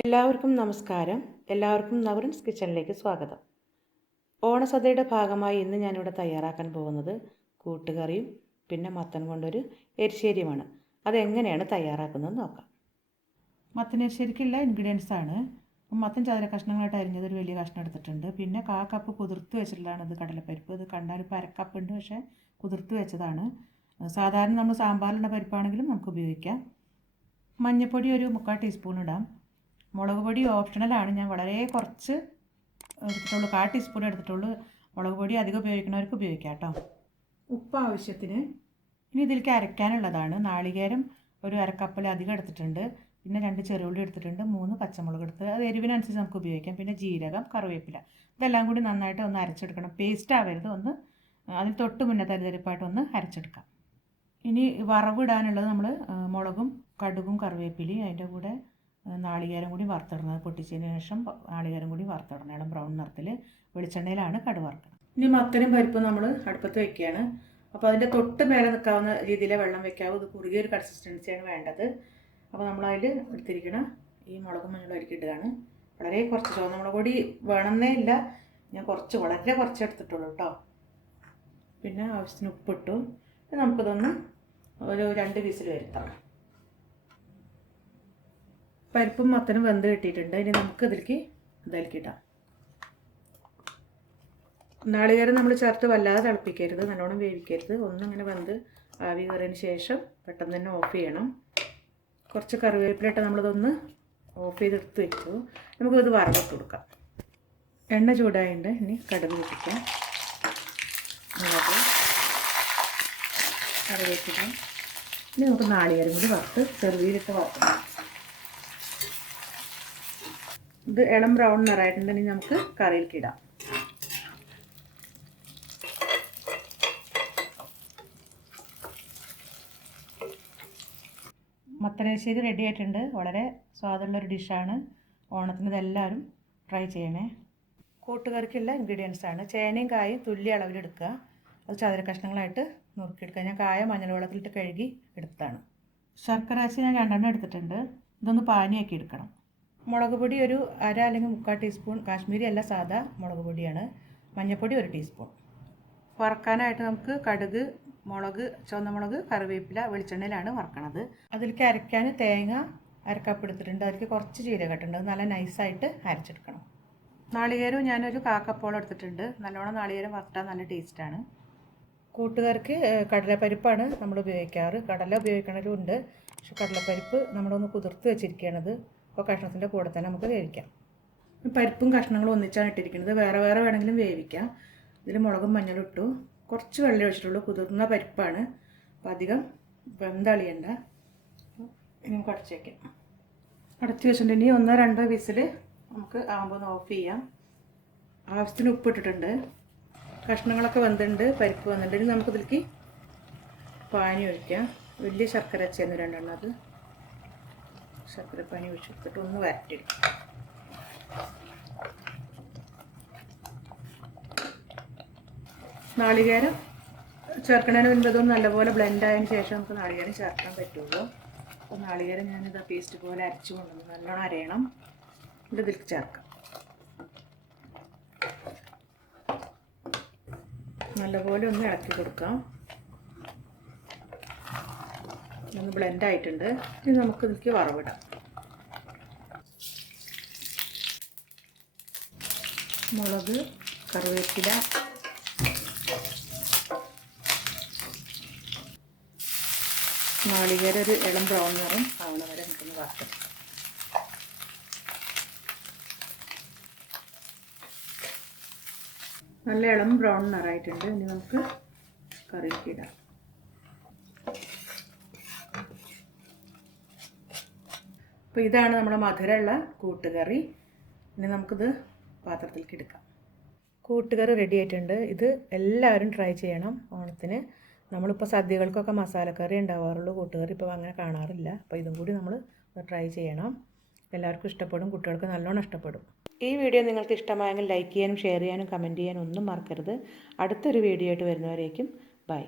എല്ലാവർക്കും നമസ്കാരം. എല്ലാവർക്കും നകുലൻസ് കിച്ചണിലേക്ക് സ്വാഗതം. ഓണസദ്യയുടെ ഭാഗമായി ഇന്ന് ഞാനിവിടെ തയ്യാറാക്കാൻ പോകുന്നത് കൂട്ടുകറിയും പിന്നെ മത്തൻ കൊണ്ടൊരു എരിശ്ശേരിയുമാണ്. അതെങ്ങനെയാണ് തയ്യാറാക്കുന്നത് നോക്കാം. മത്തൻ എരിശ്ശേരിക്കുള്ള ഇൻഗ്രീഡിയൻസ് ആണ്. മത്തൻ ചതുര കഷ്ണങ്ങളായിട്ട് അരിഞ്ഞത് ഒരു വലിയ കഷ്ണം എടുത്തിട്ടുണ്ട്. പിന്നെ 1/4 കപ്പ് കുതിർത്ത് വെച്ചിട്ടുള്ളതാണ് ഇത് കടലപ്പരിപ്പ്. ഇത് കണ്ടാൽ ഇപ്പോൾ 1/2 കപ്പ് ഉണ്ട്, പക്ഷേ കുതിർത്ത് വെച്ചതാണ്. സാധാരണ നമ്മൾ സാമ്പാറിലുള്ള പരിപ്പാണെങ്കിലും നമുക്ക് ഉപയോഗിക്കാം. മഞ്ഞൾപ്പൊടി ഒരു 3/4 ടീസ്പൂൺ ഇടാം. മുളക് പൊടി ഓപ്ഷണലാണ്, ഞാൻ വളരെ കുറച്ച് എടുത്തിട്ടുള്ളൂ, 1/4 ടീസ്പൂൺ എടുത്തിട്ടുള്ളൂ. മുളക് പൊടി അധികം ഉപയോഗിക്കുന്നവർക്ക് ഉപയോഗിക്കാം കേട്ടോ. ഉപ്പ് ആവശ്യത്തിന്. ഇനി ഇതിലേക്ക് അരയ്ക്കാനുള്ളതാണ്. നാളികേരം ഒരു 1/2 കപ്പിലധികം എടുത്തിട്ടുണ്ട്. പിന്നെ 2 ചെറുള്ളി എടുത്തിട്ടുണ്ട്, 3 പച്ചമുളക് എടുത്ത്, അത് എരിവിനനുസരിച്ച് നമുക്ക് ഉപയോഗിക്കാം. പിന്നെ ജീരകം, കറിവേപ്പില, ഇതെല്ലാം കൂടി നന്നായിട്ട് ഒന്ന് അരച്ചെടുക്കണം. പേസ്റ്റ് ആവരുത്, ഒന്ന് അതിന് തൊട്ട് മുന്നേ തരിതരിപ്പായിട്ട് ഒന്ന് അരച്ചെടുക്കാം. ഇനി വറവിടാനുള്ളത് നമ്മൾ മുളകും കടുകും കറിവേപ്പിലയും അതിൻ്റെ കൂടെ നാളികേരം കൂടി വറുത്തിടുന്നത്, പൊട്ടിച്ചതിന് ശേഷം നാളികേരം കൂടി വറുത്തിടണം. ബ്രൗൺ നിറത്തിൽ വെളിച്ചെണ്ണയിലാണ് കടുക് വറുക്കുന്നത്. ഇനി മത്തനും പരിപ്പും നമ്മൾ അടുപ്പത്ത് വയ്ക്കുകയാണ്. അപ്പോൾ അതിൻ്റെ തൊട്ട് മേലെ നിൽക്കാവുന്ന രീതിയിലെ വെള്ളം വെക്കാവും. ഇത് കുറുകിയൊരു കൺസിസ്റ്റൻസിയാണ് വേണ്ടത്. അപ്പോൾ നമ്മളതിൽ എടുത്തിരിക്കണ ഈ മുളകും മഞ്ഞളും ഇടുകയാണ്. വളരെ കുറച്ച് ചുവന്ന മുളക് പൊടി വേണമെന്നേ ഇല്ല, ഞാൻ വളരെ കുറച്ച് എടുത്തിട്ടുള്ളൂ കേട്ടോ. പിന്നെ ആവശ്യത്തിന് ഉപ്പിട്ടു. നമുക്കിതൊന്ന് ഒരു 2 വിസിൽ വരുത്താം. പരിപ്പും മത്തനും വെന്ത് കിട്ടിയിട്ടുണ്ട്. ഇനി നമുക്ക് ഇതിലേക്ക് ഇടാം. നാളികേരം നമ്മൾ ചേർത്ത് വല്ലാതെ തിളപ്പിക്കരുത്, നല്ലോണം വേവിക്കരുത്. ഒന്നിങ്ങനെ വെന്ത് ആവി കയറിയതിന് ശേഷം പെട്ടെന്ന് തന്നെ ഓഫ് ചെയ്യണം. കുറച്ച് കറിവേപ്പിലിട്ട് നമ്മളിതൊന്ന് ഓഫ് ചെയ്തെടുത്ത് വെച്ചു. നമുക്കിത് വറവിട്ട് കൊടുക്കാം. എണ്ണ ചൂടായിട്ടുണ്ട്. ഇനി കടുക് പൊട്ടിക്കാം. മുളക്, കറിവേപ്പില, ഇനി നമുക്ക് നാളികേരം കൂടി വറുത്ത് ചെറുതിയിലിട്ട് വറുക്കണം. ഇത് ഇളം ബ്രൗൺ നിറമായിട്ടുണ്ടെങ്കിൽ നമുക്ക് കറിയിലേക്ക് ഇടാം. മത്തനശ്ശേരി റെഡി ആയിട്ടുണ്ട്. വളരെ സ്വാദുള്ളൊരു ഡിഷാണ്. ഓണത്തിന് ഇതെല്ലാവരും ട്രൈ ചെയ്യണേ. കൂട്ടുകറിക്കുള്ള ഇൻഗ്രീഡിയൻസ് ആണ്. ചേനയും കായും തുല്യ അളവിലെടുക്കുക. അത് ചതുര കഷ്ണങ്ങളായിട്ട് നുറുക്കിയെടുക്കുക. ഞാൻ കായ മഞ്ഞൾ വെള്ളത്തിലിട്ട് കഴുകി എടുത്തതാണ്. ശർക്കര ഞാൻ 2 എടുത്തിട്ടുണ്ട്. ഇതൊന്ന് പാനിയാക്കി എടുക്കണം. മുളക് പൊടി ഒരു 1/2 അല്ലെങ്കിൽ 3/4 ടീസ്പൂൺ, കാശ്മീരി അല്ല സാദാ മുളക് പൊടിയാണ്. മഞ്ഞൾപ്പൊടി 1 ടീസ്പൂൺ. വറക്കാനായിട്ട് നമുക്ക് കടുക്, മുളക്, ചുവന്ന മുളക്, കറിവേപ്പില വെളിച്ചെണ്ണയിലാണ് വറക്കണത്. അതിലേക്ക് അരയ്ക്കാൻ തേങ്ങ 1/2 കപ്പ് എടുത്തിട്ടുണ്ട്. അതിലേക്ക് കുറച്ച് ജീരകം ഇട്ടിട്ടുണ്ട്. അത് നല്ല നൈസായിട്ട് അരച്ചെടുക്കണം. നാളികേരം ഞാനൊരു 1/4 കപ്പോളം എടുത്തിട്ടുണ്ട്. നല്ലോണം നാളികേരം വറുത്താൽ നല്ല ടേസ്റ്റാണ്. കൂട്ടുകറിക്ക് കടലപ്പരിപ്പാണ് നമ്മൾ ഉപയോഗിക്കാറ്. കടല ഉപയോഗിക്കണവരും ഉണ്ട്, പക്ഷെ കടലപ്പരിപ്പ് നമ്മളൊന്ന് കുതിർത്ത് വെച്ചിരിക്കുകയാണത്. അപ്പോൾ കഷ്ണത്തിൻ്റെ കൂടെ തന്നെ നമുക്ക് വേവിക്കാം. പരിപ്പും കഷ്ണങ്ങളും ഒന്നിച്ചാണ് ഇട്ടിരിക്കുന്നത്. വേറെ വേറെ വേണമെങ്കിലും വേവിക്കാം. ഇതിൽ മുളകും മഞ്ഞളും ഇട്ടു. കുറച്ച് വെള്ളം ഒഴിച്ചിട്ടുള്ളൂ. കുതിർന്ന പരിപ്പാണ്, അപ്പോൾ അധികം വെന്തളിയണ്ട. ഇനി നമുക്ക് അടച്ച് വയ്ക്കാം. അടച്ച് വെച്ചിട്ടുണ്ടെങ്കിൽ 1-2 വിസിൽ നമുക്ക് ആകുമ്പോൾ ഒന്ന് ഓഫ് ചെയ്യാം. ആവശ്യത്തിന് ഉപ്പ് ഇട്ടിട്ടുണ്ട്. കഷ്ണങ്ങളൊക്കെ വെന്തിട്ടുണ്ട്, പരിപ്പ് വന്നിട്ടുണ്ടെങ്കിൽ നമുക്കിതിലേക്ക് പാനി ഒഴിക്കാം. വലിയ ശർക്കര വെച്ചായിരുന്നു 2 എണ്ണം. അത് ശർക്കരപ്പാനി ഒഴിച്ചെടുത്തിട്ട് ഒന്ന് വരട്ടിയെടുക്കും. നാളികേരം ചേർക്കണതിന് മുൻപ് ഇതൊന്ന് നല്ലപോലെ ബ്ലെൻഡ് ആയതിന് ശേഷം നമുക്ക് നാളികേരം ചേർക്കാൻ പറ്റുള്ളൂ. അപ്പോൾ നാളികേരം ഞാനിത് പേസ്റ്റ് പോലെ അരച്ച് കൊണ്ടുവന്ന് നല്ലോണം അരയണം. ഇതിലേക്ക് ചേർക്കാം. നല്ലപോലെ ഒന്ന് ഇളക്കി കൊടുക്കാം. ഒന്ന് ബ്ലെൻഡ് ആയിട്ടുണ്ട്. ഇനി നമുക്ക് ഇതിലേക്ക് വറവിടാം. മുളക്, കറിവേപ്പില, നാളികേരം ഒരു ഇളം ബ്രൗൺ നിറം ആവണ വരെ നമുക്കൊന്ന് വറുക്കാം. നല്ല ഇളം ബ്രൗൺ നിറമായിട്ടുണ്ട്. ഇനി നമുക്ക് കറിയിലേക്ക് ഇടാം. അപ്പോൾ ഇതാണ് നമ്മുടെ മധുരമുള്ള കൂട്ടുകറി. ഇനി നമുക്കിത് പാത്രത്തിലേക്ക് എടുക്കാം. കൂട്ടുകറി റെഡി ആയിട്ടുണ്ട്. ഇത് എല്ലാവരും ട്രൈ ചെയ്യണം ഓണത്തിന്. നമ്മളിപ്പോൾ സദ്യകൾക്കൊക്കെ മസാലക്കറി ഉണ്ടാവാറുള്ളൂ, കൂട്ടുകറി ഇപ്പോൾ അങ്ങനെ കാണാറില്ല. അപ്പോൾ ഇതും കൂടി നമ്മൾ ട്രൈ ചെയ്യണം. എല്ലാവർക്കും ഇഷ്ടപ്പെടും, കുട്ടികൾക്ക് നല്ലോണം ഇഷ്ടപ്പെടും. ഈ വീഡിയോ നിങ്ങൾക്ക് ഇഷ്ടമായെങ്കിൽ ലൈക്ക് ചെയ്യാനും ഷെയർ ചെയ്യാനും കമൻറ്റ് ചെയ്യാനും ഒന്നും മറക്കരുത്. അടുത്തൊരു വീഡിയോ ആയിട്ട് വരുന്നവരേക്കും ബൈ.